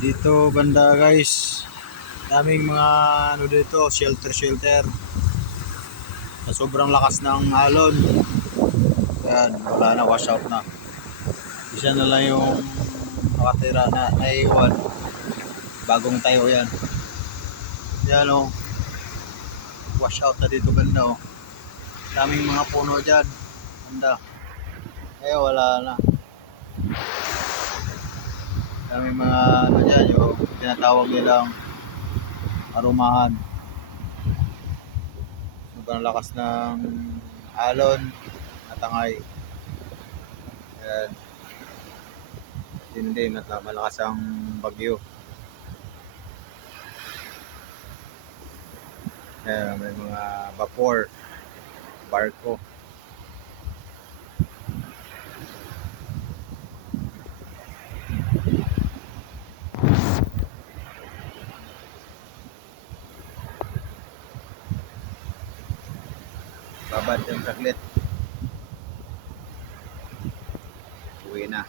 Dito banda guys, daming mga ano dito, shelter sa sobrang lakas ng alon. Yan, wala na, wash out na. Isa na lang yung nakatira na naiwan. Bagong tayo yan. Yan o, wash out na dito banda o. Daming mga puno dyan banda, wala na. Daming mga ano dyan, yung tinatawag nilang arumahan. Sobrang lakas ng alon at tangay. Yan, hindi malakas ang bagyo. Yan, may mga vapor, barko. Babad yung saglit. Uwi na.